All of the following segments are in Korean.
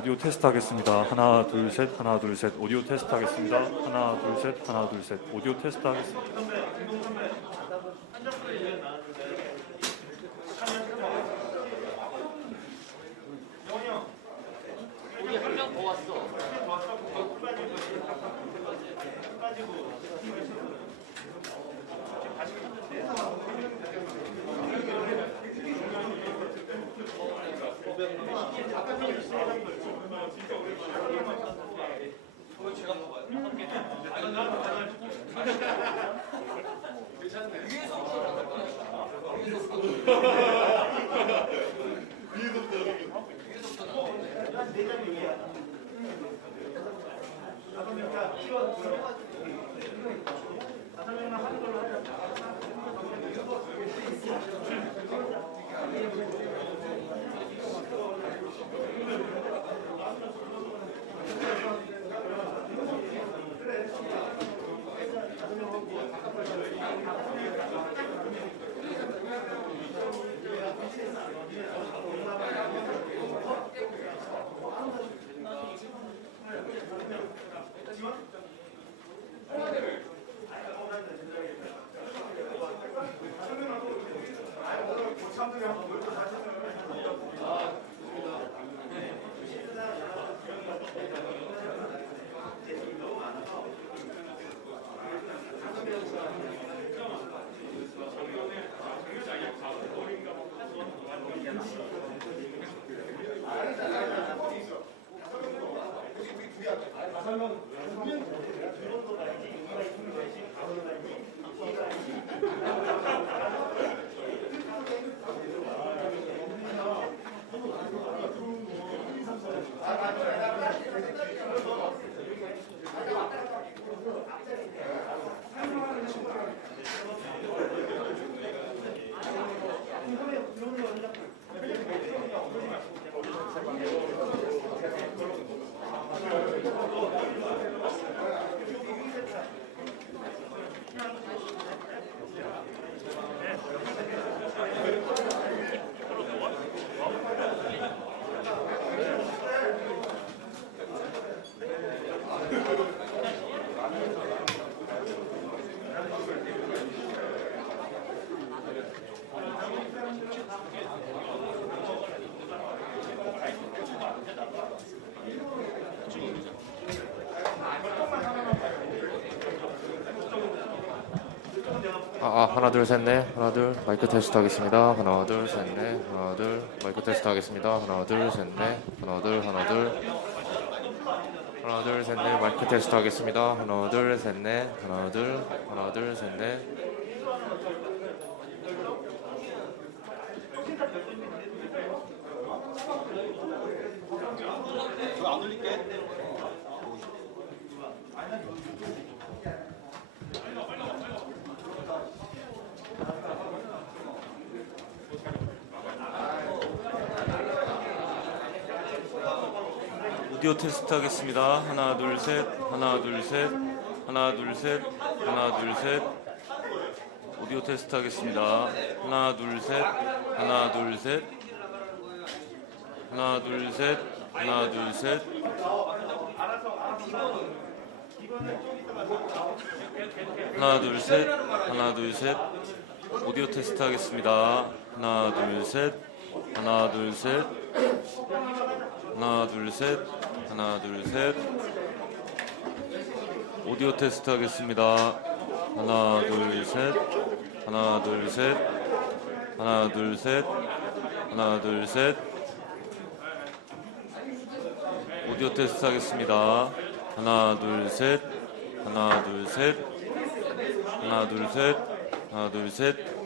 오디오 테스트 하겠습니다. 하나, 둘, 셋, 하나, 둘, 셋. 오디오 테스트 하겠습니다. 하나, 둘, 셋, 하나, 둘, 셋. 오디오 테스트 하겠습니다. 우리 한 명 더 왔어. 하나 둘 셋 넷 하나 둘 마이크 테스트 하겠습니다. 하나 둘 셋 넷 하나 둘 마이크 테스트 하겠습니다. 하나 둘 셋 넷 하나 둘 하나 둘 하나 둘 셋 넷 마이크 테스트 하겠습니다. 하나 둘 셋 넷 하나 둘 하나 둘 셋 넷 안 올릴게. 오디오 테스트 하겠습니다. 하나, 둘, 셋, 하나, 둘, 셋, 하나, 둘, 셋, 하나, 둘, 셋. 오디오 테스트 하겠습니다. 하나, 둘, 셋, 하나, 둘, 셋, 하나, 둘, 셋, 하나, 둘, 셋. 하나, 둘, 셋, 하나, 둘, 셋. 오디오 테스트 하겠습니다. 하나, 둘, 셋, 하나, 둘, 셋, 하나, 둘, 셋, 하나, 둘, 셋. 오디오 테스트 하겠습니다. 하나, 둘, 셋, 하나, 둘, 셋, 하나, 둘, 셋, 하나, 둘, 셋. 오디오 테스트 하겠습니다. 하나, 둘, 셋, 하나, 둘, 셋, 하나, 둘, 셋, 하나, 둘, 셋.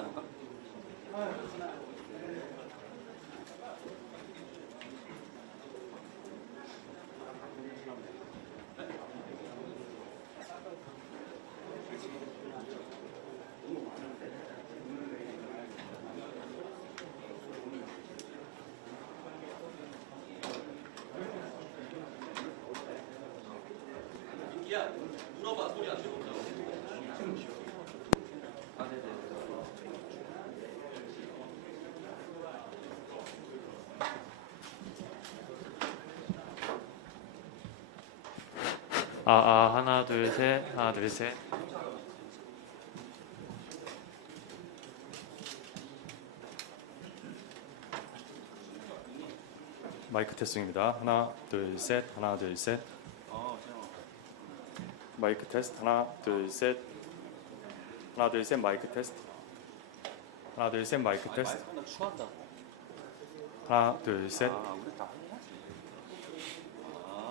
않을까? 야, 물어봐. 소리 안 들어온다고. 아, 네네. 하나 둘 셋, 하나 둘 셋. 마이크 테스트입니다. 하나, 둘, 셋. 하나, 둘, 셋. 마이크 테스트. 하나, 둘, 셋. 하나, 둘, 셋. 마이크 테스트. 하나, 둘, 셋. 마이크 테스트. 나 추한다. 하나, 둘, 셋. 아, 우리 다 해야지. 아,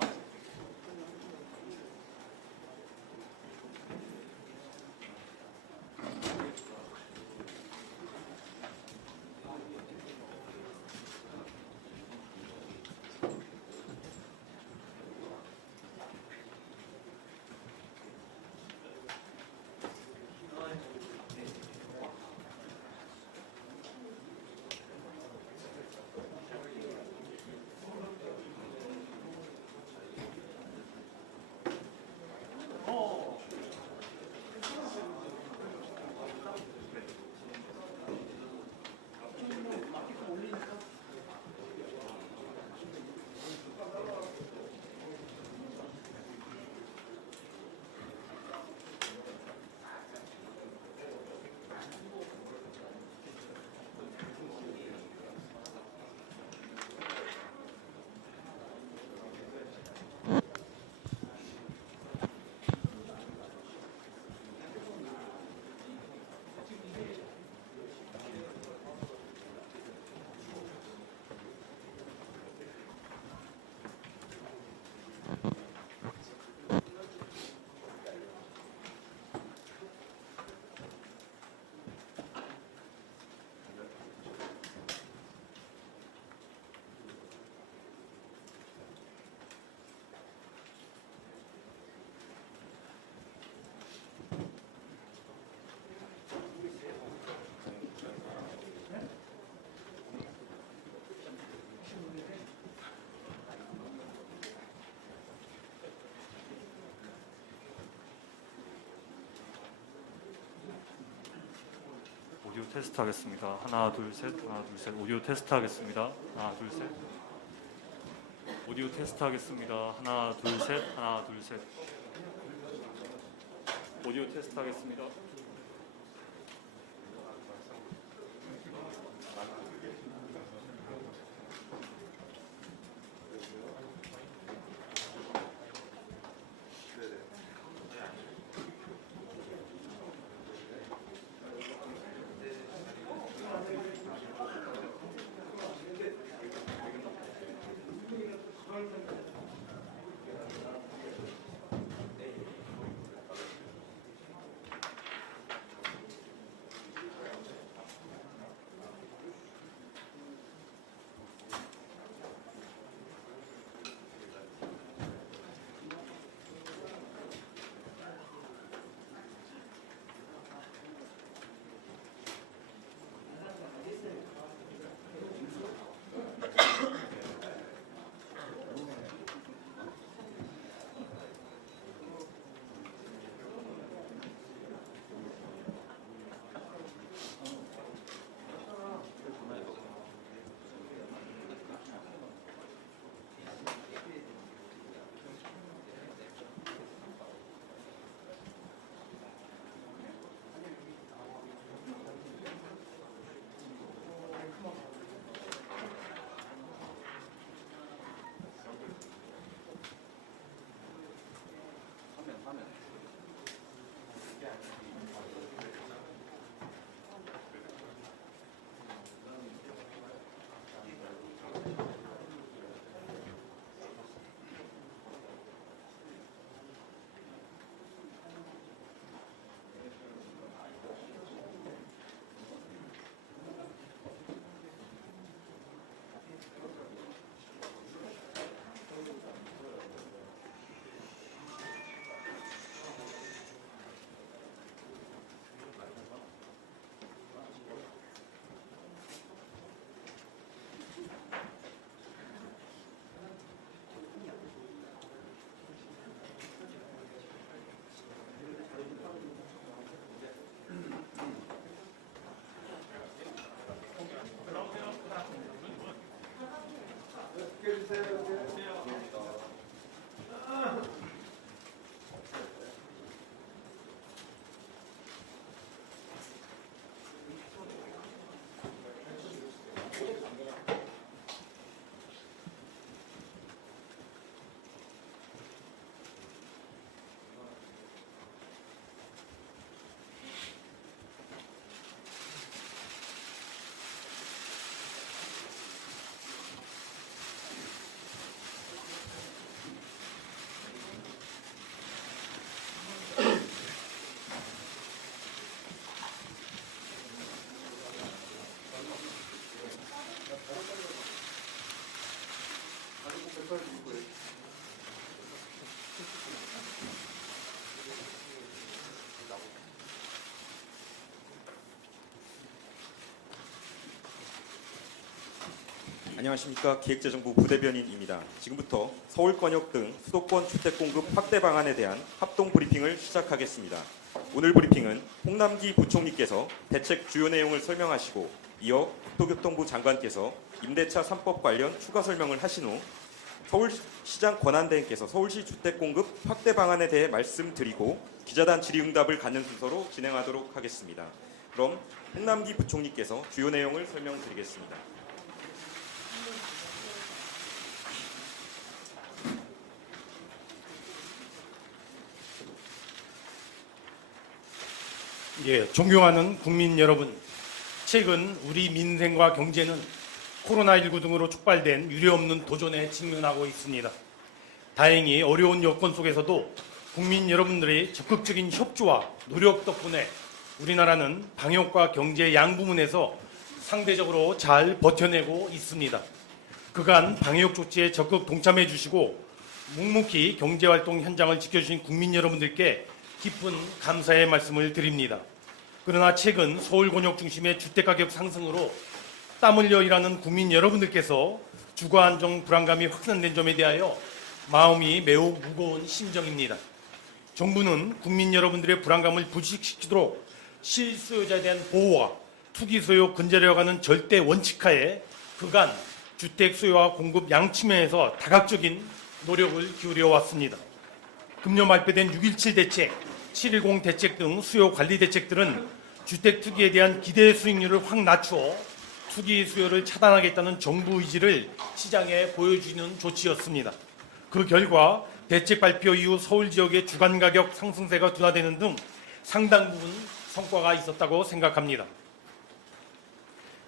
오디오 테스트 하겠습니다. 하나 둘 셋, 하나 둘 셋. 오디오 테스트 하겠습니다. 하나 둘 셋. 오디오 테스트 하겠습니다. 하나 둘 셋, 하나 둘 셋. 오디오 테스트 하겠습니다. 안녕하십니까. 기획재정부 부대변인입니다. 지금부터 서울권역 등 수도권 주택 공급 확대 방안에 대한 합동 브리핑을 시작하겠습니다. 오늘 브리핑은 홍남기 부총리께서 대책 주요 내용을 설명하시고 이어 국토교통부 장관께서 임대차 3법 관련 추가 설명을 하신 후 서울시장 권한대행께서 서울시 주택 공급 확대 방안에 대해 말씀드리고 기자단 질의응답을 갖는 순서로 진행하도록 하겠습니다. 그럼 홍남기 부총리께서 주요 내용을 설명드리겠습니다. 예, 존경하는 국민 여러분, 최근 우리 민생과 경제는 코로나19 등으로 촉발된 유례없는 도전에 직면하고 있습니다. 다행히 어려운 여건 속에서도 국민 여러분들의 적극적인 협조와 노력 덕분에 우리나라는 방역과 경제 양 부문에서 상대적으로 잘 버텨내고 있습니다. 그간 방역 조치에 적극 동참해 주시고 묵묵히 경제활동 현장을 지켜주신 국민 여러분들께 깊은 감사의 말씀을 드립니다. 그러나 최근 서울 권역 중심의 주택가격 상승으로 땀 흘려 일하는 국민 여러분들께서 주거 안정 불안감이 확산된 점에 대하여 마음이 매우 무거운 심정입니다. 정부는 국민 여러분들의 불안감을 부식시키도록 실수요자에 대한 보호와 투기 수요 근절해가는 절대 원칙하에 그간 주택 수요와 공급 양 측면에서 다각적인 노력을 기울여 왔습니다. 금년 발표된 6.17 대책, 7.10 대책 등 수요 관리 대책들은 주택 투기에 대한 기대 수익률을 확 낮추어 투기 수요를 차단하겠다는 정부 의지를 시장에 보여주는 조치였습니다. 그 결과 대책 발표 이후 서울 지역의 주간 가격 상승세가 둔화되는 등 상당 부분 성과가 있었다고 생각합니다.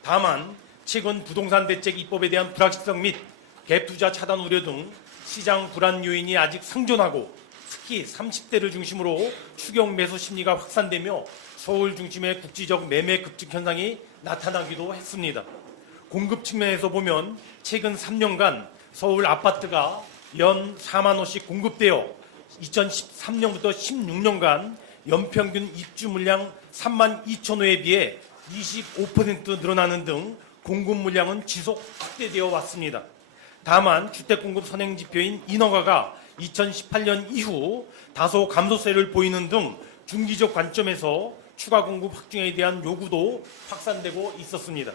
다만 최근 부동산 대책 입법에 대한 불확실성 및 갭 투자 차단 우려 등 시장 불안 요인이 아직 상존하고 특히 30대를 중심으로 추경 매수 심리가 확산되며 서울 중심의 국지적 매매 급증 현상이 나타나기도 했습니다. 공급 측면에서 보면 최근 3년간 서울 아파트가 연 4만 호씩 공급되어 2013년부터 16년간 연평균 입주 물량 3만 2천 호에 비해 25% 늘어나는 등 공급 물량은 지속 확대되어 왔습니다. 다만 주택 공급 선행 지표인 인허가가 2018년 이후 다소 감소세를 보이는 등 중기적 관점에서 추가 공급 확충에 대한 요구도 확산되고 있었습니다.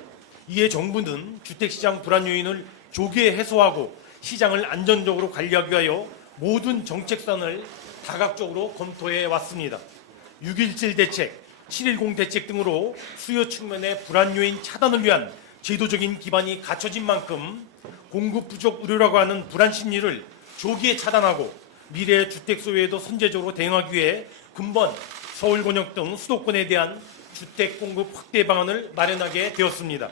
이에 정부는 주택시장 불안 요인을 조기에 해소하고 시장을 안전적으로 관리하기 위하여 모든 정책선을 다각적으로 검토해 왔습니다. 6.17 대책, 7.10 대책 등으로 수요 측면의 불안 요인 차단을 위한 제도적인 기반이 갖춰진 만큼 공급 부족 우려라고 하는 불안 심리를 조기에 차단하고 미래 주택 소유에도 선제적으로 대응하기 위해 근본 서울 권역 등 수도권에 대한 주택 공급 확대 방안을 마련하게 되었습니다.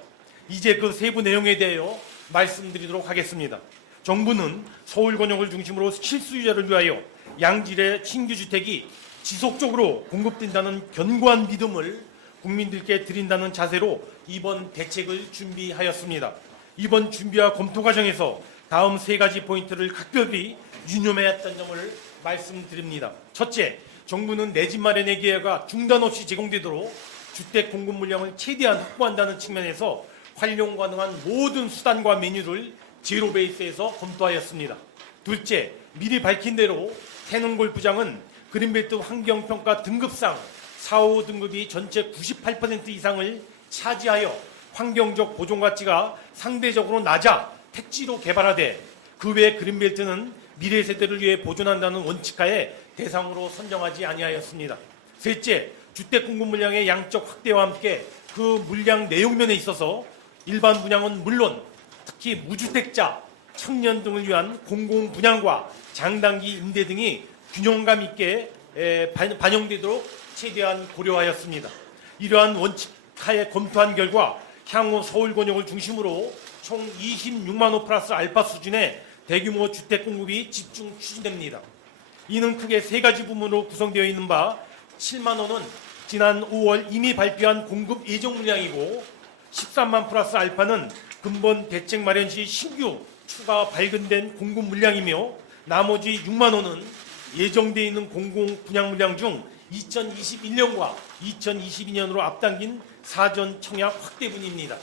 이제 그 세부 내용에 대하여 말씀드리도록 하겠습니다. 정부는 서울 권역을 중심으로 실수요자를 위하여 양질의 신규 주택이 지속적으로 공급된다는 견고한 믿음을 국민들께 드린다는 자세로 이번 대책을 준비하였습니다. 이번 준비와 검토 과정에서 다음 세 가지 포인트를 각별히 유념해왔던 점을 말씀드립니다. 첫째, 정부는 내 집 마련의 기회가 중단 없이 제공되도록 주택 공급 물량을 최대한 확보한다는 측면에서 활용 가능한 모든 수단과 메뉴를 제로 베이스에서 검토하였습니다. 둘째, 미리 밝힌 대로 태릉골프장은 그린벨트 환경평가 등급상 4, 5등급이 전체 98% 이상을 차지하여 환경적 보존 가치가 상대적으로 낮아 택지로 개발하되 그 외 그린벨트는 미래 세대를 위해 보존한다는 원칙하에 대상으로 선정하지 아니하였습니다. 셋째, 주택 공급 물량의 양적 확대와 함께 그 물량 내용면에 있어서 일반 분양은 물론 특히 무주택자, 청년 등을 위한 공공 분양과 장단기 임대 등이 균형감 있게 반영되도록 최대한 고려하였습니다. 이러한 원칙하에 검토한 결과 향후 서울 권역을 중심으로 총 26만 호 플러스 알파 수준의 대규모 주택 공급이 집중 추진됩니다. 이는 크게 세 가지 부문으로 구성되어 있는 바 7만 호는 지난 5월 이미 발표한 공급 예정 물량이고 13만 플러스 알파는 근본 대책 마련 시 신규 추가 발견된 공급 물량이며 나머지 6만 호는 예정되어 있는 공공 분양 물량 중 2021년과 2022년으로 앞당긴 사전 청약 확대분입니다.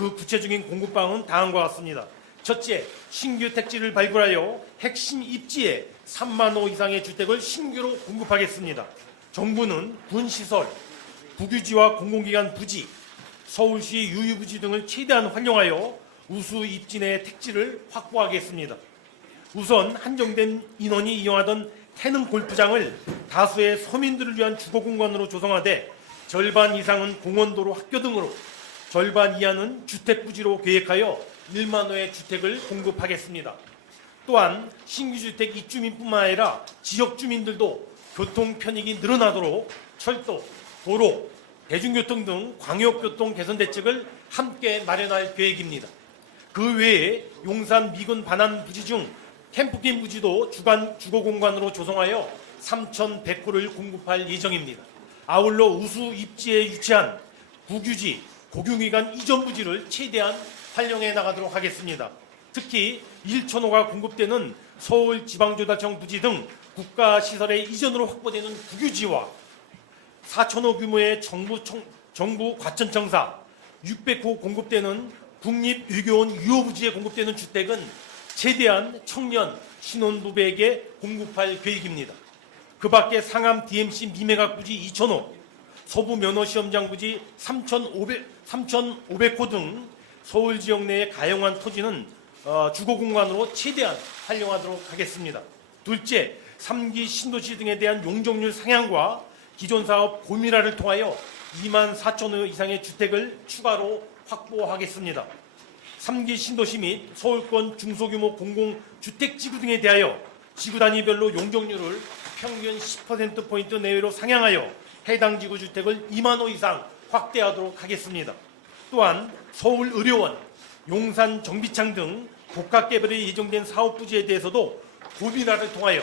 그 구체적인 공급방은 다음과 같습니다. 첫째, 신규 택지를 발굴하여 핵심 입지에 3만 호 이상의 주택을 신규로 공급하겠습니다. 정부는 군시설, 국유지와 공공기관 부지, 서울시 유유부지 등을 최대한 활용하여 우수 입지 내 택지를 확보하겠습니다. 우선 한정된 인원이 이용하던 태릉 골프장을 다수의 서민들을 위한 주거공간으로 조성하되 절반 이상은 공원도로 학교 등으로 절반 이하는 주택부지로 계획하여 1만 호의 주택을 공급하겠습니다. 또한 신규주택 입주민뿐만 아니라 지역주민들도 교통 편익이 늘어나도록 철도, 도로, 대중교통 등 광역교통 개선 대책을 함께 마련할 계획입니다. 그 외에 용산 미군 반환 부지 중 캠프킨 부지도 주간 주거공간으로 조성하여 3,100호를 공급할 예정입니다. 아울러 우수 입지에 위치한 국유지, 공공기관 이전 부지를 최대한 활용해 나가도록 하겠습니다. 특히 1,000호가 공급되는 서울지방조달청 부지 등 국가시설의 이전으로 확보되는 국유지와 4,000호 규모의 정부 과천청사, 600호 공급되는 국립외교원 유효부지에 공급되는 주택은 최대한 청년, 신혼부부에게 공급할 계획입니다. 그 밖에 상암 DMC 미매각 부지 2,000호, 서부 면허시험장 부지 3,500호 등 서울 지역 내의 가용한 토지는 주거공간으로 최대한 활용하도록 하겠습니다. 둘째, 3기 신도시 등에 대한 용적률 상향과 기존 사업 고밀화를 통하여 2만 4천호 이상의 주택을 추가로 확보하겠습니다. 3기 신도시 및 서울권 중소규모 공공주택지구 등에 대하여 지구 단위별로 용적률을 평균 10%포인트 내외로 상향하여 해당 지구 주택을 2만 호 이상 확대하도록 하겠습니다. 또한 서울의료원, 용산 정비창 등 복합개발이 예정된 사업 부지에 대해서도 고밀화를 통하여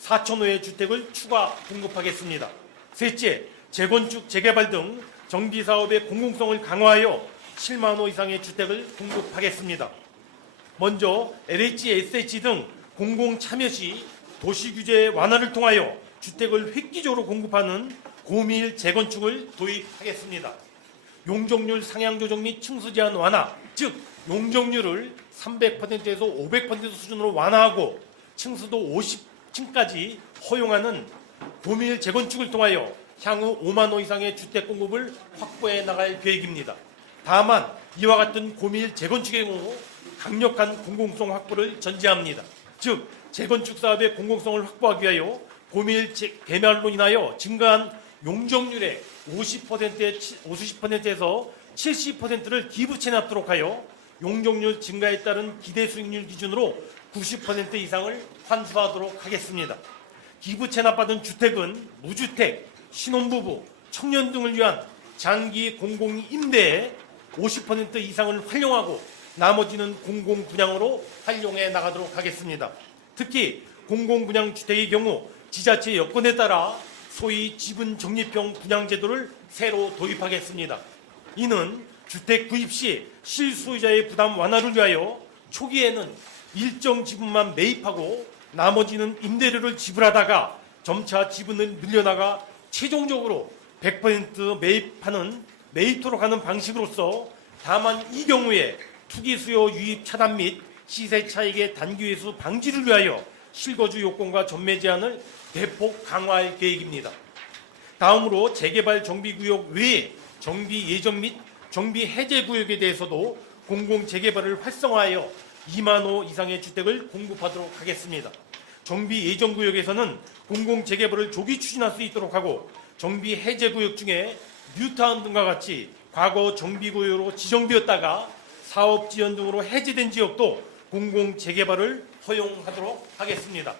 4,000호의 주택을 추가 공급하겠습니다. 셋째, 재건축, 재개발 등 정비사업의 공공성을 강화하여 7만 호 이상의 주택을 공급하겠습니다. 먼저 LH, SH 등 공공참여 시 도시규제 완화를 통하여 주택을 획기적으로 공급하는 고밀 재건축을 도입하겠습니다. 용적률 상향 조정 및 층수 제한 완화, 즉 용적률을 300%에서 500% 수준으로 완화하고 층수도 50층까지 허용하는 고밀 재건축을 통하여 향후 5만 호 이상의 주택 공급을 확보해 나갈 계획입니다. 다만 이와 같은 고밀 재건축의 경우 강력한 공공성 확보를 전제합니다. 즉 재건축 사업의 공공성을 확보하기 위하여 고밀 개발로 인하여 증가한 용적률의 50%에서 70%를 기부 체납하도록 하여 용적률 증가에 따른 기대 수익률 기준으로 90% 이상을 환수하도록 하겠습니다. 기부 체납받은 주택은 무주택, 신혼부부, 청년 등을 위한 장기 공공임대에 50% 이상을 활용하고 나머지는 공공분양으로 활용해 나가도록 하겠습니다. 특히 공공분양주택의 경우 지자체 여건에 따라 소위 지분 적립형 분양제도를 새로 도입하겠습니다. 이는 주택 구입 시 실소유자의 부담 완화를 위하여 초기에는 일정 지분만 매입하고 나머지는 임대료를 지불하다가 점차 지분을 늘려나가 최종적으로 100% 매입하는 매입토로 가는 방식으로서 다만 이 경우에 투기 수요 유입 차단 및 시세 차익의 단기 회수 방지를 위하여 실거주 요건과 전매 제한을 대폭 강화할 계획입니다. 다음으로 재개발 정비구역 외에 정비 예정 및 정비 해제 구역에 대해서도 공공 재개발을 활성화하여 2만 호 이상의 주택을 공급하도록 하겠습니다. 정비 예정 구역에서는 공공 재개발을 조기 추진할 수 있도록 하고 정비 해제 구역 중에 뉴타운 등과 같이 과거 정비 구역으로 지정되었다가 사업 지연 등으로 해제된 지역도 공공 재개발을 허용하도록 하겠습니다.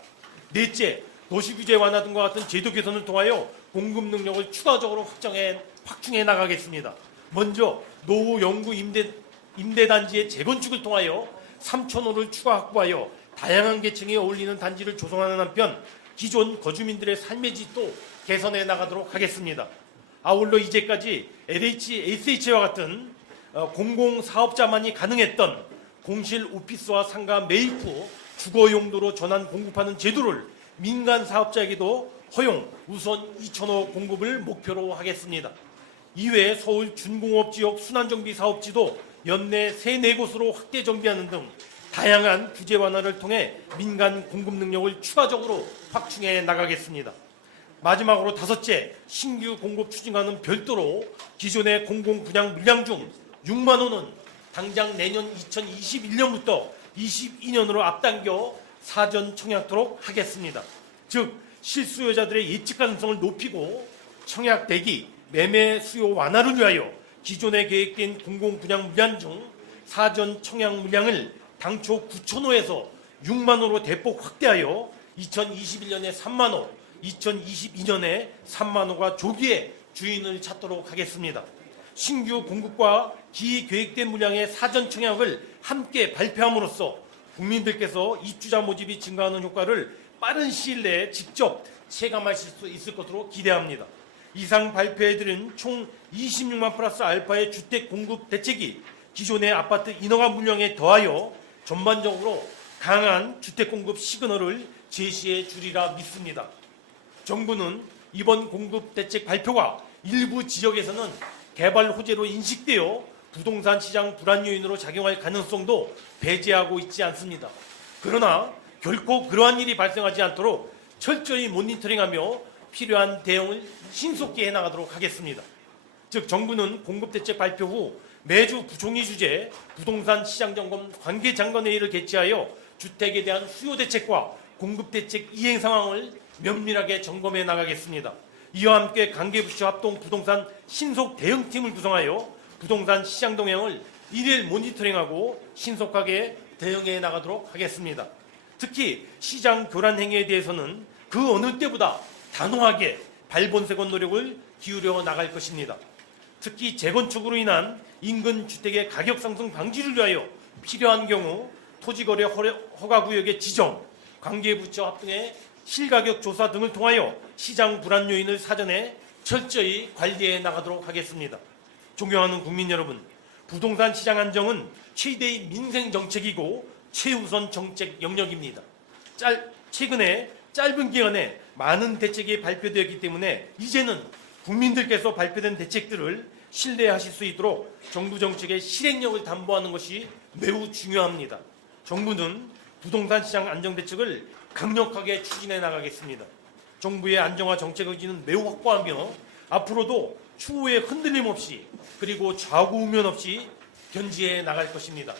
넷째, 도시규제 완화 등과 같은 제도 개선을 통하여 공급 능력을 추가적으로 확충해 나가겠습니다. 먼저 노후 영구 임대단지의 재건축을 통하여 3,000호를 추가 확보하여 다양한 계층에 어울리는 단지를 조성하는 한편 기존 거주민들의 삶의 질도 개선해 나가도록 하겠습니다. 아울러 이제까지 LH, SH와 같은 공공사업자만이 가능했던 공실 오피스와 상가 매입 후 주거 용도로 전환 공급하는 제도를 민간 사업자에게도 허용 우선 2,000호 공급을 목표로 하겠습니다. 이외에 서울 준공업 지역 순환정비 사업지도 연내 3, 4곳으로 확대 정비하는 등 다양한 규제 완화를 통해 민간 공급 능력을 추가적으로 확충해 나가겠습니다. 마지막으로 5째, 신규 공급 추진과는 별도로 기존의 공공 분양 물량 중 6만 호는 당장 내년 2021년부터 22년으로 앞당겨 사전 청약토록 하겠습니다. 즉 실수요자들의 예측 가능성을 높이고 청약 대기, 매매 수요 완화를 위하여 기존에 계획된 공공 분양 물량 중 사전 청약 물량을 당초 9천 호에서 6만 호로 대폭 확대하여 2021년에 3만 호, 2022년에 3만 호가 조기에 주인을 찾도록 하겠습니다. 신규 공급과 기계획된 물량의 사전 청약을 함께 발표함으로써 국민들께서 입주자 모집이 증가하는 효과를 빠른 시일 내에 직접 체감하실 수 있을 것으로 기대합니다. 이상 발표해드린 총 26만 플러스 알파의 주택 공급 대책이 기존의 아파트 인허가 물량에 더하여 전반적으로 강한 주택 공급 시그널을 제시해 주리라 믿습니다. 정부는 이번 공급 대책 발표가 일부 지역에서는 개발 호재로 인식되어 부동산 시장 불안 요인으로 작용할 가능성도 배제하고 있지 않습니다. 그러나 결코 그러한 일이 발생하지 않도록 철저히 모니터링하며 필요한 대응을 신속히 해나가도록 하겠습니다. 즉 정부는 공급대책 발표 후 매주 부총리 주재 부동산 시장점검 관계장관회의를 개최하여 주택에 대한 수요 대책과 공급대책 이행 상황을 면밀하게 점검해 나가겠습니다. 이와 함께 관계부처 합동 부동산 신속 대응팀을 구성하여 부동산 시장 동향을 일일 모니터링하고 신속하게 대응해 나가도록 하겠습니다. 특히 시장 교란 행위에 대해서는 그 어느 때보다 단호하게 발본색원 노력을 기울여 나갈 것입니다. 특히 재건축으로 인한 인근 주택의 가격 상승 방지를 위하여 필요한 경우 토지거래 허가구역의 지정, 관계부처 합동의 실가격 조사 등을 통하여 시장 불안 요인을 사전에 철저히 관리해 나가도록 하겠습니다. 존경하는 국민 여러분, 부동산 시장 안정은 최대의 민생 정책이고 최우선 정책 영역입니다. 최근에 짧은 기간에 많은 대책이 발표되었기 때문에 이제는 국민들께서 발표된 대책들을 신뢰하실 수 있도록 정부 정책의 실행력을 담보하는 것이 매우 중요합니다. 정부는 부동산 시장 안정 대책을 강력하게 추진해 나가겠습니다. 정부의 안정화 정책 의지는 매우 확고하며 앞으로도 추후에 흔들림 없이 그리고 좌우우면 없이 견지해 나갈 것입니다.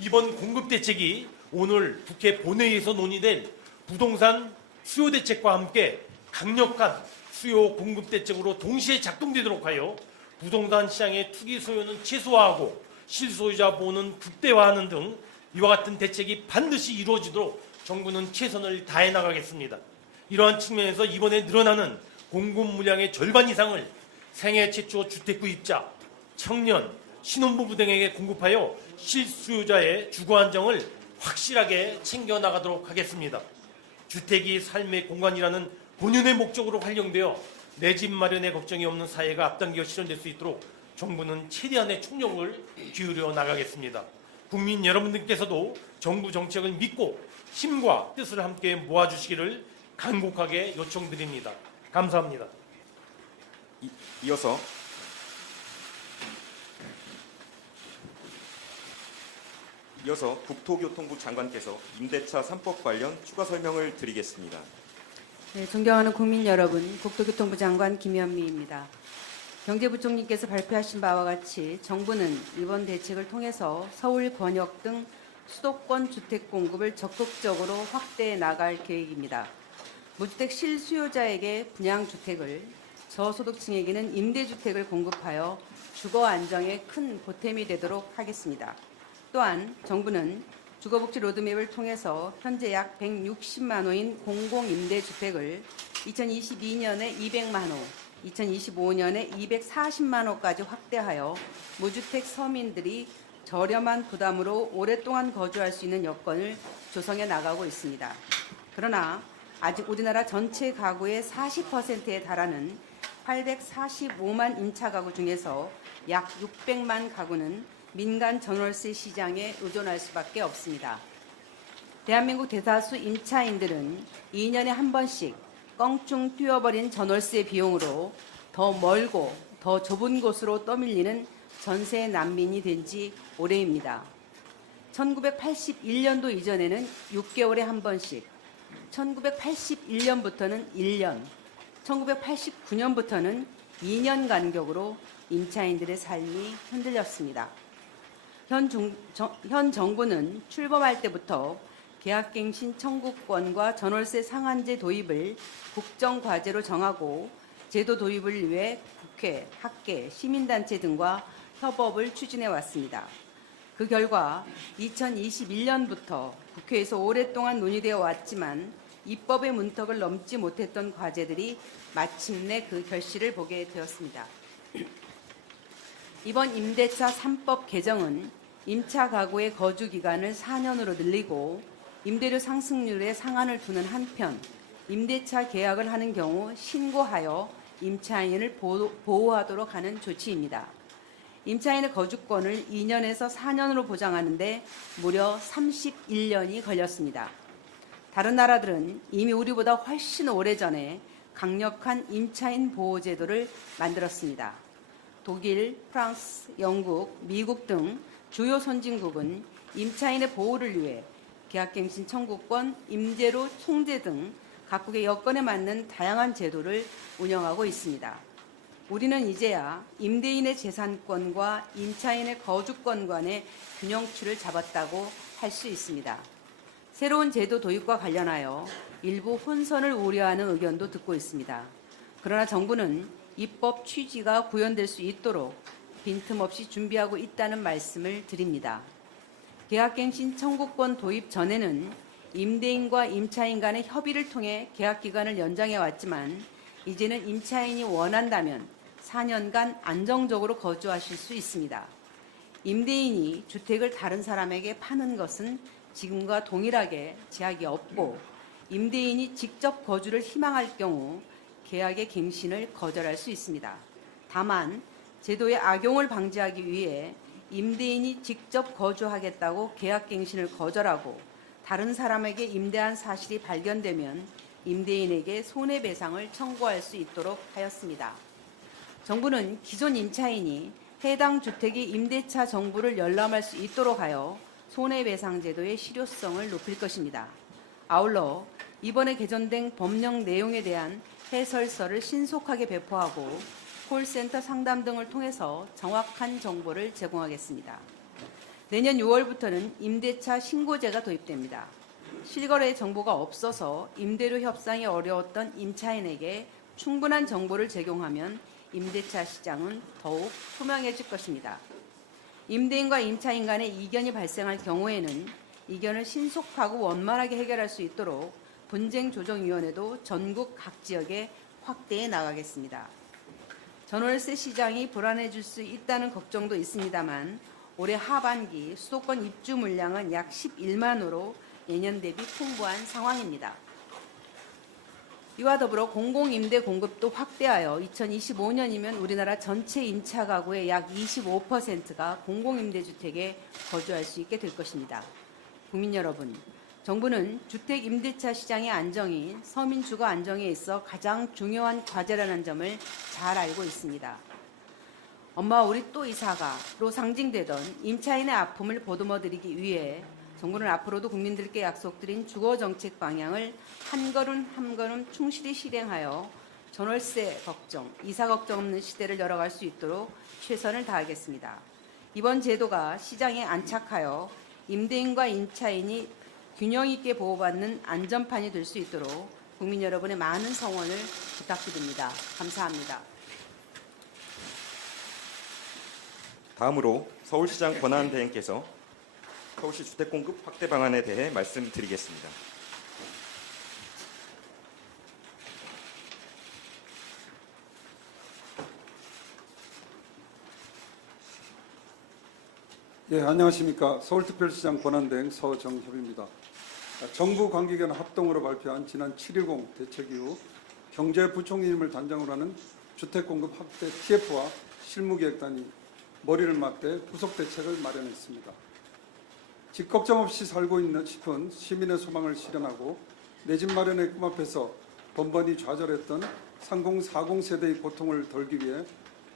이번 공급 대책이 오늘 국회 본회의에서 논의될 부동산 수요 대책과 함께 강력한 수요 공급 대책으로 동시에 작동되도록 하여 부동산 시장의 투기 소요는 최소화하고 실소유자 보호는 극대화하는 등 이와 같은 대책이 반드시 이루어지도록 정부는 최선을 다해 나가겠습니다. 이러한 측면에서 이번에 늘어나는 공급 물량의 절반 이상을 생애 최초 주택 구입자, 청년, 신혼부부 등에게 공급하여 실수요자의 주거 안정을 확실하게 챙겨나가도록 하겠습니다. 주택이 삶의 공간이라는 본연의 목적으로 활용되어 내 집 마련의 걱정이 없는 사회가 앞당겨 실현될 수 있도록 정부는 최대한의 총력을 기울여 나가겠습니다. 국민 여러분들께서도 정부 정책을 믿고 힘과 뜻을 함께 모아주시기를 간곡하게 요청드립니다. 감사합니다. 이어서 국토교통부 장관께서 임대차 3법 관련 추가 설명을 드리겠습니다. 네, 존경하는 국민 여러분, 국토교통부 장관 김현미입니다. 경제부총리께서 발표하신 바와 같이 정부는 이번 대책을 통해서 서울, 권역 등 수도권 주택 공급을 적극적으로 확대해 나갈 계획입니다. 무주택 실수요자에게 분양주택을, 저소득층에게는 임대주택을 공급하여 주거 안정에 큰 보탬이 되도록 하겠습니다. 또한 정부는 주거복지 로드맵을 통해서 현재 약 160만 호인 공공임대주택을 2022년에 200만 호, 2025년에 240만 호까지 확대하여 무주택 서민들이 저렴한 부담으로 오랫동안 거주할 수 있는 여건을 조성해 나가고 있습니다. 그러나 아직 우리나라 전체 가구의 40%에 달하는 845만 임차 가구 중에서 약 600만 가구는 민간 전월세 시장에 의존할 수밖에 없습니다. 대한민국 대다수 임차인들은 2년에 한 번씩 껑충 뛰어버린 전월세 비용으로 더 멀고 더 좁은 곳으로 떠밀리는 전세 난민이 된 지 오래입니다. 1981년도 이전에는 6개월에 한 번씩, 1981년부터는 1년, 1989년부터는 2년 간격으로 임차인들의 삶이 흔들렸습니다. 현 정부는 출범할 때부터 계약갱신 청구권과 전월세 상한제 도입을 국정과제로 정하고 제도 도입을 위해 국회, 학계, 시민단체 등과 협업을 추진해 왔습니다. 그 결과 2021년부터 국회에서 오랫동안 논의되어 왔지만 입법의 문턱을 넘지 못했던 과제들이 마침내 그 결실을 보게 되었습니다. 이번 임대차 3법 개정은 임차 가구의 거주 기간을 4년으로 늘리고 임대료 상승률에 상한을 두는 한편 임대차 계약을 하는 경우 신고하여 임차인을 보호하도록 하는 조치입니다. 임차인의 거주권을 2년에서 4년으로 보장하는데 무려 31년이 걸렸습니다. 다른 나라들은 이미 우리보다 훨씬 오래전에 강력한 임차인 보호 제도를 만들었습니다. 독일, 프랑스, 영국, 미국 등 주요 선진국은 임차인의 보호를 위해 계약갱신 청구권, 임대료 통제 등 각국의 여건에 맞는 다양한 제도를 운영하고 있습니다. 우리는 이제야 임대인의 재산권과 임차인의 거주권 간의 균형추를 잡았다고 할 수 있습니다. 새로운 제도 도입과 관련하여 일부 혼선을 우려하는 의견도 듣고 있습니다. 그러나 정부는 입법 취지가 구현될 수 있도록 빈틈없이 준비하고 있다는 말씀을 드립니다. 계약갱신 청구권 도입 전에는 임대인과 임차인 간의 협의를 통해 계약 기간을 연장해 왔지만 이제는 임차인이 원한다면 4년간 안정적으로 거주하실 수 있습니다. 임대인이 주택을 다른 사람에게 파는 것은 지금과 동일하게 제약이 없고 임대인이 직접 거주를 희망할 경우 계약의 갱신을 거절할 수 있습니다. 다만 제도의 악용을 방지하기 위해 임대인이 직접 거주하겠다고 계약갱신을 거절하고 다른 사람에게 임대한 사실이 발견되면 임대인에게 손해배상을 청구할 수 있도록 하였습니다. 정부는 기존 임차인이 해당 주택의 임대차 정보를 열람할 수 있도록 하여 손해배상 제도의 실효성을 높일 것입니다. 아울러 이번에 개정된 법령 내용에 대한 해설서를 신속하게 배포하고 콜센터 상담 등을 통해서 정확한 정보를 제공하겠습니다. 내년 6월부터는 임대차 신고제가 도입됩니다. 실거래 정보가 없어서 임대료 협상이 어려웠던 임차인에게 충분한 정보를 제공하면 임대차 시장은 더욱 투명해질 것입니다. 임대인과 임차인 간의 이견이 발생할 경우에는 이견을 신속하고 원만하게 해결할 수 있도록 분쟁조정위원회도 전국 각 지역에 확대해 나가겠습니다. 전월세 시장이 불안해질 수 있다는 걱정도 있습니다만 올해 하반기 수도권 입주 물량은 약 11만호로 예년 대비 풍부한 상황입니다. 이와 더불어 공공임대 공급도 확대하여 2025년이면 우리나라 전체 임차 가구의 약 25%가 공공임대주택에 거주할 수 있게 될 것입니다. 국민 여러분, 정부는 주택 임대차 시장의 안정이 서민 주거 안정에 있어 가장 중요한 과제라는 점을 잘 알고 있습니다. 엄마와 우리 또 이사가로 상징되던 임차인의 아픔을 보듬어드리기 위해 정부는 앞으로도 국민들께 약속드린 주거정책 방향을 한 걸음 한 걸음 충실히 실행하여 전월세 걱정, 이사 걱정 없는 시대를 열어갈 수 있도록 최선을 다하겠습니다. 이번 제도가 시장에 안착하여 임대인과 임차인이 균형 있게 보호받는 안전판이 될 수 있도록 국민 여러분의 많은 성원을 부탁드립니다. 감사합니다. 다음으로 서울시장 권한대행께서 서울시 주택공급 확대 방안에 대해 말씀드리겠습니다. 예, 안녕하십니까. 서울특별시장 권한대행 서정협입니다. 정부 관계기관 합동으로 발표한 지난 7.10 대책 이후 경제부총리님을 단장으로 하는 주택공급 확대 TF와 실무계획단이 머리를 맞대 후속 대책을 마련했습니다. 집 걱정 없이 살고 있는 싶은 시민의 소망을 실현하고 내 집 마련의 꿈 앞에서 번번이 좌절했던 3040 세대의 고통을 덜기 위해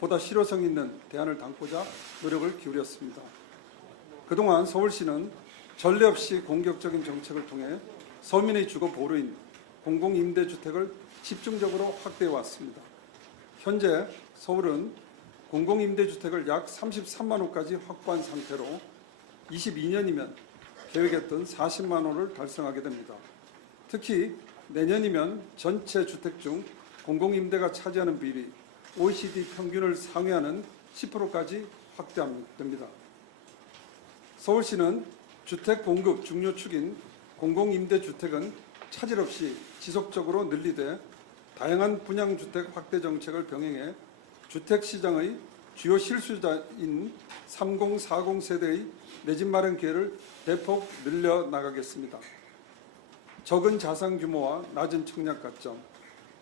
보다 실효성 있는 대안을 담고자 노력을 기울였습니다. 그동안 서울시는 전례 없이 공격적인 정책을 통해 서민의 주거 보루인 공공임대주택을 집중적으로 확대해 왔습니다. 현재 서울은 공공임대주택을 약 33만 호까지 확보한 상태로 22년이면 계획했던 40만 호를 달성하게 됩니다. 특히 내년이면 전체 주택 중 공공임대가 차지하는 비율이 OECD 평균을 상회하는 10%까지 확대됩니다. 서울시는 주택 공급 중요축인 공공임대주택은 차질 없이 지속적으로 늘리되 다양한 분양주택 확대 정책을 병행해 주택시장의 주요 실수자인 30, 40 세대의 내 집 마련 기회를 대폭 늘려나가겠습니다. 적은 자산 규모와 낮은 청약 가점,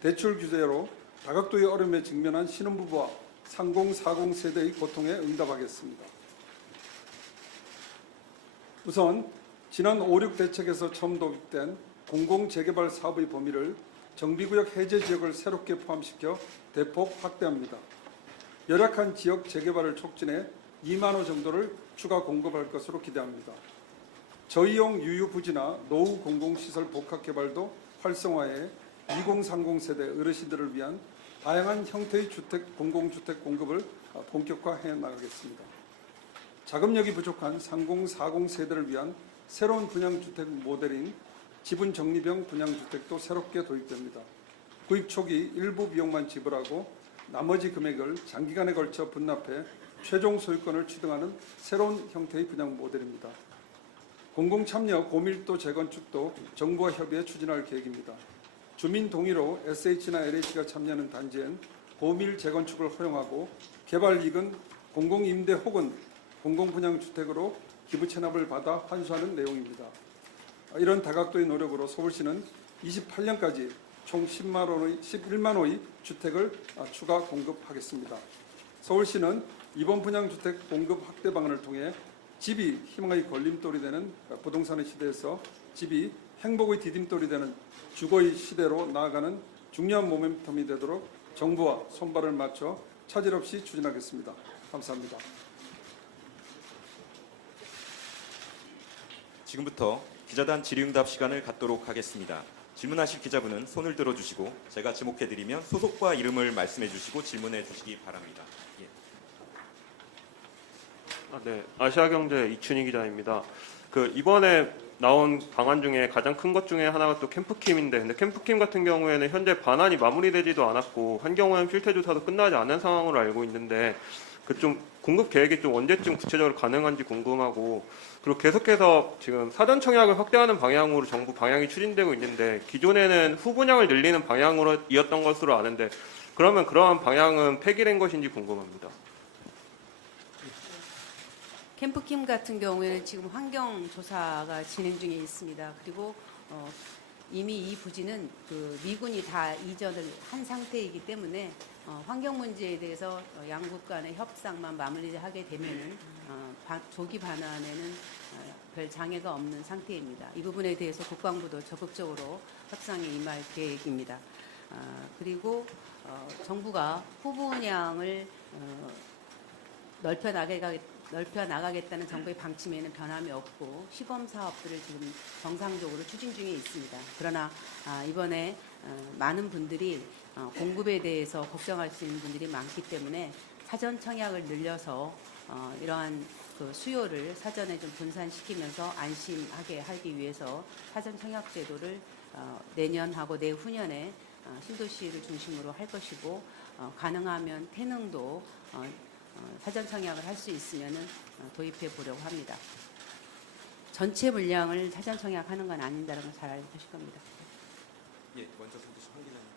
대출 규제로 다각도의 어려움에 직면한 신혼부부와 30, 40 세대의 고통에 응답하겠습니다. 우선 지난 5, 6 대책에서 처음 도입된 공공재개발 사업의 범위를 정비구역 해제 지역을 새롭게 포함시켜 대폭 확대합니다. 열악한 지역 재개발을 촉진해 2만 호 정도를 추가 공급할 것으로 기대합니다. 저이용 유유부지나 노후 공공시설 복합 개발도 활성화해 2030 세대 어르신들을 위한 다양한 형태의 공공주택 공급을 본격화해 나가겠습니다. 자금력이 부족한 30, 40 세대를 위한 새로운 분양주택 모델인 지분 적립형 분양주택도 새롭게 도입됩니다. 구입 초기 일부 비용만 지불하고 나머지 금액을 장기간에 걸쳐 분납해 최종 소유권을 취득하는 새로운 형태의 분양 모델입니다. 공공참여 고밀도 재건축도 정부와 협의해 추진할 계획입니다. 주민 동의로 SH나 LH가 참여하는 단지엔 고밀 재건축을 허용하고 개발 이익은 공공임대 혹은 공공분양주택으로 기부 체납을 받아 환수하는 내용입니다. 이런 다각도의 노력으로 서울시는 28년까지 총 11만 호의 주택을 추가 공급하겠습니다. 서울시는 이번 분양주택 공급 확대 방안을 통해 집이 희망의 걸림돌이 되는 부동산의 시대에서 집이 행복의 디딤돌이 되는 주거의 시대로 나아가는 중요한 모멘텀이 되도록 정부와 손발을 맞춰 차질 없이 추진하겠습니다. 감사합니다. 지금부터 기자단 질의응답 시간을 갖도록 하겠습니다. 질문하실 기자분은 손을 들어주시고 제가 지목해드리면 소속과 이름을 말씀해 주시고 질문해 주시기 바랍니다. 예. 네, 아시아경제 이춘희 기자입니다. 이번에 나온 방안 중에 가장 큰 것 중에 하나가 또 캠프킴인데, 근데 캠프킴 같은 경우에는 현재 반환이 마무리되지도 않았고 환경오염 실태 조사도 끝나지 않은 상황으로 알고 있는데, 좀 공급 계획이 좀 언제쯤 구체적으로 가능한지 궁금하고, 그리고 계속해서 지금 사전 청약을 확대하는 방향으로 정부 방향이 추진되고 있는데, 기존에는 후분양을 늘리는 방향으로 이었던 것으로 아는데, 그러면 그러한 방향은 폐기된 것인지 궁금합니다. 캠프킴 같은 경우에는 지금 환경조사가 진행 중에 있습니다. 그리고 이미 이 부지는 미군이 다 이전을 한 상태이기 때문에 환경 문제에 대해서 양국 간의 협상만 마무리하게 되면은 조기 반환에는 별 장애가 없는 상태입니다. 이 부분에 대해서 국방부도 적극적으로 협상에 임할 계획입니다. 그리고 정부가 후분양을 넓혀 나가겠다는 정부의 방침에는 변함이 없고 시범 사업들을 지금 정상적으로 추진 중에 있습니다. 그러나 이번에 많은 분들이 공급에 대해서 걱정하시는 분들이 많기 때문에 사전 청약을 늘려서 이러한 수요를 사전에 좀 분산시키면서 안심하게 하기 위해서 사전 청약 제도를 내년하고 내후년에 신도시를 중심으로 할 것이고 가능하면 태릉도 사전 청약을 할 수 있으면 도입해 보려고 합니다. 전체 물량을 사전 청약하는 건 아닌다는 걸 잘 알고 계실 겁니다. 예, 먼저 손주신 황 기자님.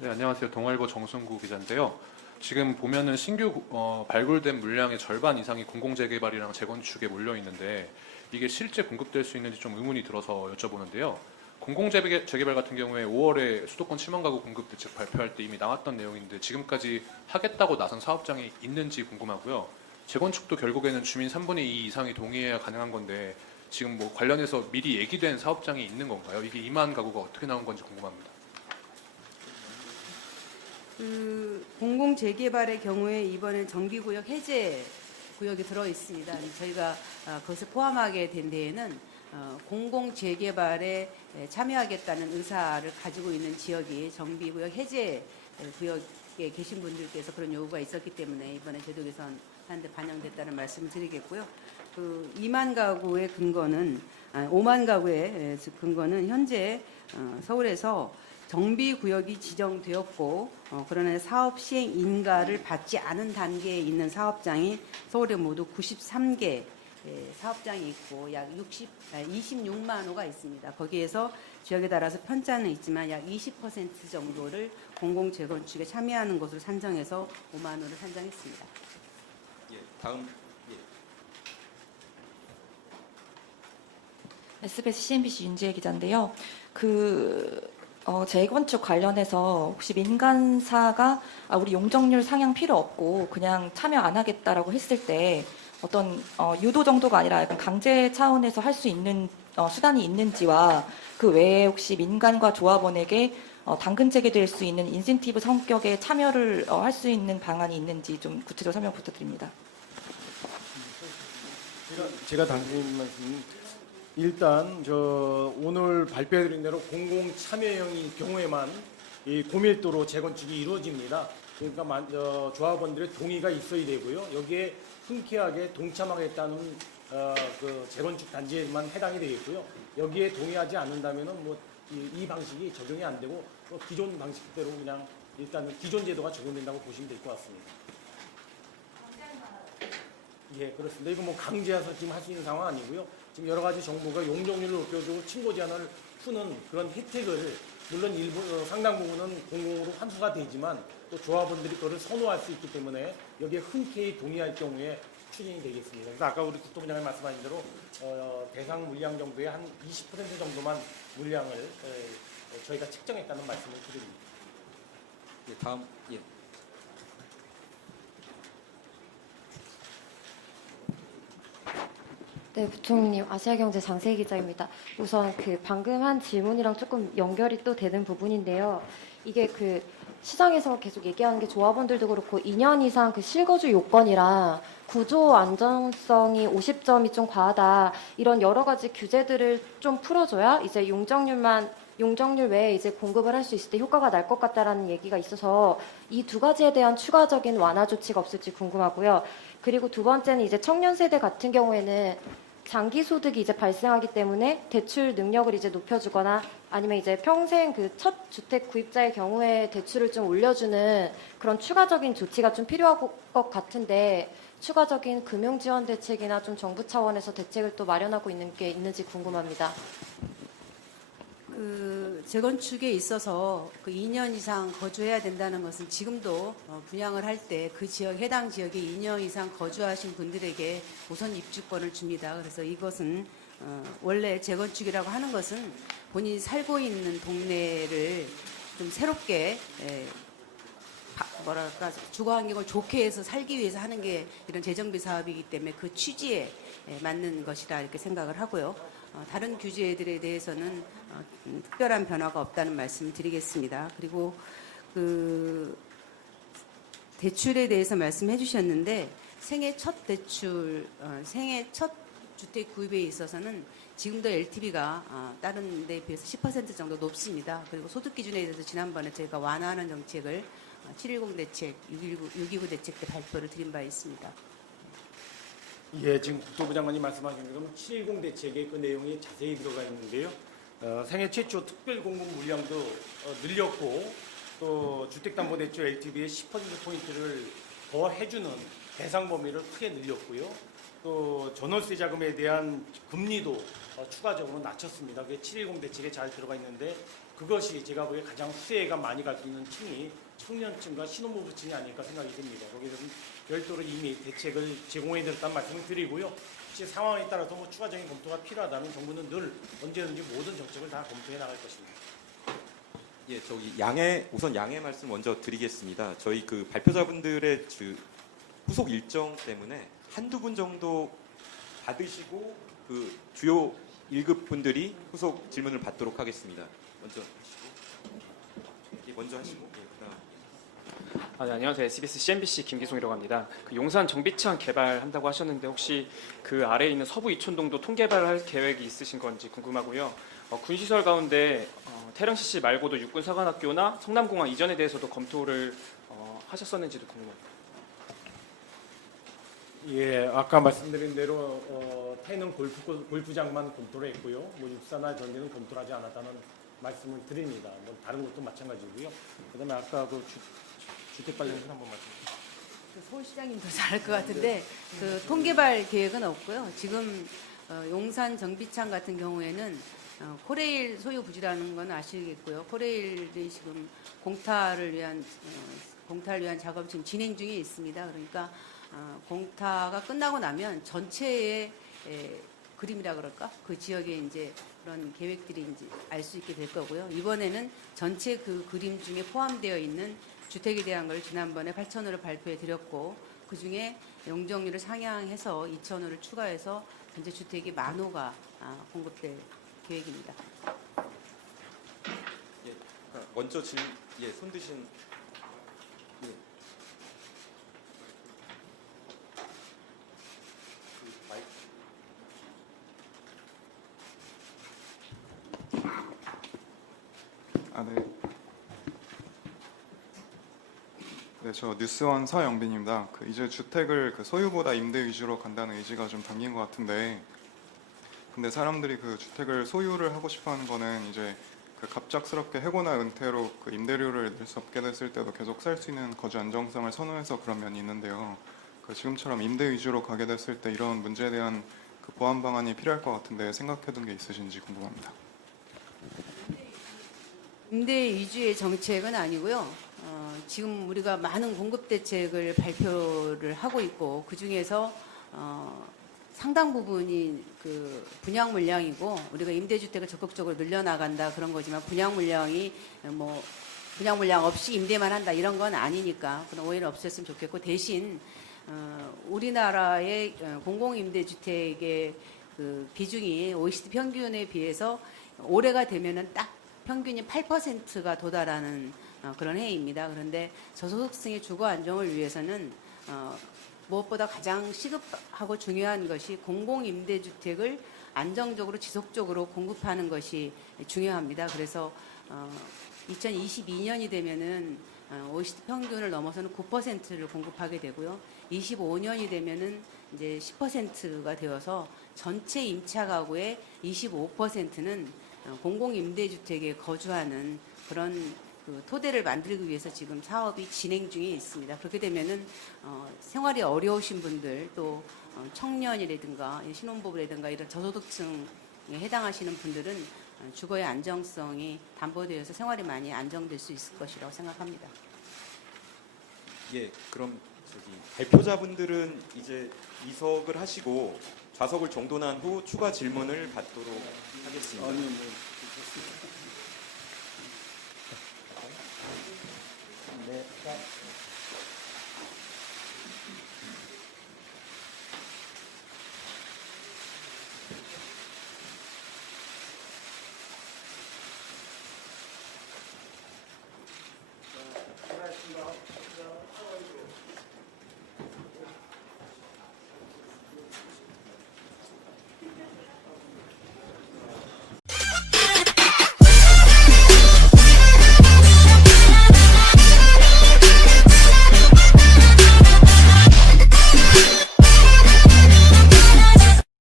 네, 안녕하세요. 동아일보 정순구 기자인데요. 지금 보면은 신규 발굴된 물량의 절반 이상이 공공재개발이랑 재건축에 몰려 있는데 이게 실제 공급될 수 있는지 좀 의문이 들어서 여쭤보는데요. 공공재개발 같은 경우에 5월에 수도권 7만 가구 공급 대책 발표할 때 이미 나왔던 내용인데 지금까지 하겠다고 나선 사업장이 있는지 궁금하고요. 재건축도 결국에는 주민 3분의 2 이상이 동의해야 가능한 건데 지금 뭐 관련해서 미리 얘기된 사업장이 있는 건가요? 이게 2만 가구가 어떻게 나온 건지 궁금합니다. 공공재개발의 경우에 이번에 정비구역 해제 구역이 들어 있습니다. 저희가 그것을 포함하게 된 데에는 공공재개발에 참여하겠다는 의사를 가지고 있는 지역이 정비구역 해제 구역에 계신 분들께서 그런 요구가 있었기 때문에 이번에 제도 개선하는데 반영됐다는 말씀을 드리겠고요. 2만 가구의 근거는 5만 가구의 근거는 현재 서울에서 정비구역이 지정되었고 그러나 사업 시행 인가를 받지 않은 단계에 있는 사업장이 서울에 모두 93개 사업장이 있고 약 26만 호가 있습니다. 거기에서 지역에 따라서 편차는 있지만 약 20% 정도를 공공재건축에 참여하는 것으로 산정해서 5만 호를 산정했습니다. 예, 다음 SBS CNBC 윤지혜 기자인데요. 재건축 관련해서 혹시 민간사가 우리 용적률 상향 필요 없고 그냥 참여 안 하겠다라고 했을 때 어떤 유도 정도가 아니라 약간 강제 차원에서 할 수 있는 수단이 있는지와 그 외에 혹시 민간과 조합원에게 당근 재개될 수 있는 인센티브 성격의 참여를 할 수 있는 방안이 있는지 좀 구체적으로 설명 부탁드립니다. 제가 당신 말씀 일단 오늘 발표해드린 대로 공공 참여형의 경우에만 이 고밀도로 재건축이 이루어집니다. 그러니까 조합원들의 동의가 있어야 되고요. 여기에 흔쾌하게 동참하겠다는 그 재건축 단지에만 해당이 되겠고요. 여기에 동의하지 않는다면은 이 방식이 적용이 안 되고 기존 방식대로 그냥 일단 기존 제도가 적용된다고 보시면 될 것 같습니다. 예, 그렇습니다. 이거 강제해서 지금 할 수 있는 상황 아니고요. 지금 여러 가지 정부가 용적률을 높여주고 층고 제한을 푸는 그런 혜택을 물론 일부 상당 부분은 공공으로 환수가 되지만 또 조합원들이 그것을 선호할 수 있기 때문에 여기에 흔쾌히 동의할 경우에 추진이 되겠습니다. 그래서 아까 우리 국토부장님 말씀하신 대로 대상 물량 정도의 한 20% 정도만 물량을 저희가 책정했다는 말씀을 드립니다. 예, 다음 예. 네, 부총리님, 아시아경제 장세희 기자입니다. 우선 방금 한 질문이랑 조금 연결이 또 되는 부분인데요. 이게 시장에서 계속 얘기하는 게 조합원들도 그렇고 2년 이상 실거주 요건이랑 구조 안정성이 50점이 좀 과하다 이런 여러 가지 규제들을 좀 풀어줘야 이제 용적률 외에 이제 공급을 할 수 있을 때 효과가 날 것 같다라는 얘기가 있어서 이 두 가지에 대한 추가적인 완화 조치가 없을지 궁금하고요. 그리고 두 번째는 이제 청년 세대 같은 경우에는 장기 소득이 이제 발생하기 때문에 대출 능력을 이제 높여주거나 아니면 이제 평생 첫 주택 구입자의 경우에 대출을 좀 올려주는 그런 추가적인 조치가 좀 필요할 것 같은데 추가적인 금융 지원 대책이나 좀 정부 차원에서 대책을 또 마련하고 있는 게 있는지 궁금합니다. 재건축에 있어서 2년 이상 거주해야 된다는 것은 지금도 분양을 할 때 그 지역 해당 지역에 2년 이상 거주하신 분들에게 우선 입주권을 줍니다. 그래서 이것은 원래 재건축이라고 하는 것은 본인이 살고 있는 동네를 좀 새롭게 주거 환경을 좋게 해서 살기 위해서 하는 게 이런 재정비 사업이기 때문에 그 취지에 맞는 것이라 이렇게 생각을 하고요. 다른 규제들에 대해서는 특별한 변화가 없다는 말씀을 드리겠습니다. 그리고 대출에 대해서 말씀해 주셨는데 생애 첫 대출, 생애 첫 주택 구입에 있어서는 지금도 LTV가 다른 데에 비해서 10% 정도 높습니다. 그리고 소득 기준에 대해서 지난번에 저희가 완화하는 정책을 710 대책, 629 대책 때 발표를 드린 바 있습니다. 예, 지금 국토부 장관님 말씀하신 것처럼 710 대책의 그 내용이 자세히 들어가 있는데요. 생애 최초 특별 공급 물량도 늘렸고 또 주택담보대출 LTV의 10%포인트를 더 해주는 대상 범위를 크게 늘렸고요. 또 전월세 자금에 대한 금리도 추가적으로 낮췄습니다. 그게 710 대책에 잘 들어가 있는데 그것이 제가 보기에 가장 수혜가 많이 갈 수 있는 층이 청년층과 신혼부부층이 아닐까 생각이 듭니다. 거기서 별도로 이미 대책을 제공해 드렸다는 말씀을 드리고요. 혹시 상황에 따라서 추가적인 검토가 필요하다면 정부는 늘 언제든지 모든 정책을 다 검토해 나갈 것입니다. 예, 우선 양해 말씀 먼저 드리겠습니다. 저희 발표자분들의 후속 일정 때문에 한두 분 정도 받으시고 주요 1급 분들이 후속 질문을 받도록 하겠습니다. 먼저 하시고. 예, 그다음. 네, 안녕하세요. SBS CNBC 김기송이라고 합니다. 그 용산 정비창 개발한다고 하셨는데 혹시 그 아래에 있는 서부 이촌동도 통개발할 계획이 있으신 건지 궁금하고요. 군시설 가운데 태릉 CC 말고도 육군사관학교나 성남공항 이전에 대해서도 검토를 하셨었는지도 궁금합니다. 예, 아까 말씀드린 대로 태릉 골프장만 검토를 했고요. 뭐 육사나 전개는 검토를 하지 않았다는 말씀을 드립니다. 뭐 다른 것도 마찬가지고요. 그다음에 아까 그 주택 관련해서 한번 말씀드릴게요. 서울시장님 더 잘할 것 같은데 그 통개발 계획은 없고요. 지금 용산 정비창 같은 경우에는 코레일 소유 부지라는 건 아시겠고요. 코레일이 지금 공타를 위한 작업 지금 진행 중에 있습니다. 그러니까 공타가 끝나고 나면 전체의 그림이라 그럴까? 그 지역에 이제 그런 계획들이 이제 알 수 있게 될 거고요. 이번에는 전체 그 그림 중에 포함되어 있는 주택에 대한 걸 지난번에 8,000호를 발표해 드렸고 그 중에 용적률을 상향해서 2,000호를 추가해서 현재 주택이 10,000호가 공급될 계획입니다. 예, 먼저 손 드신 네, 저 뉴스원 서영빈입니다. 이제 주택을 소유보다 임대 위주로 간다는 의지가 좀 담긴 것 같은데, 근데 사람들이 그 주택을 소유를 하고 싶어하는 거는 이제 갑작스럽게 해고나 은퇴로 임대료를 낼 수 없게 됐을 때도 계속 살 수 있는 거주 안정성을 선호해서 그런 면이 있는데요. 지금처럼 임대 위주로 가게 됐을 때 이런 문제에 대한 보완 방안이 필요할 것 같은데 생각해둔 게 있으신지 궁금합니다. 임대 위주의 정책은 아니고요. 지금 우리가 많은 공급 대책을 발표를 하고 있고 그 중에서 상당 부분이 그 분양 물량이고 우리가 임대주택을 적극적으로 늘려나간다 그런 거지만 분양 물량이 분양 물량 없이 임대만 한다 이런 건 아니니까 그런 오해는 없었으면 좋겠고 대신 우리나라의 공공임대주택의 그 비중이 OECD 평균에 비해서 올해가 되면은 딱 평균이 8%가 도달하는 그런 해입니다. 그런데 저소득층의 주거 안정을 위해서는 무엇보다 가장 시급하고 중요한 것이 공공임대주택을 안정적으로 지속적으로 공급하는 것이 중요합니다. 그래서 2022년이 되면은 OECD 평균을 넘어서는 9%를 공급하게 되고요. 25년이 되면은 이제 10%가 되어서 전체 임차 가구의 25%는 공공임대주택에 거주하는 그런 그 토대를 만들기 위해서 지금 사업이 진행 중에 있습니다. 그렇게 되면은 생활이 어려우신 분들 또 청년이라든가 신혼부부라든가 이런 저소득층에 해당하시는 분들은 주거의 안정성이 담보되어서 생활이 많이 안정될 수 있을 것이라고 생각합니다. 예, 그럼 발표자분들은 이제 이석을 하시고 좌석을 정돈한 후 추가 질문을 받도록 하겠습니다. 아니요, 네.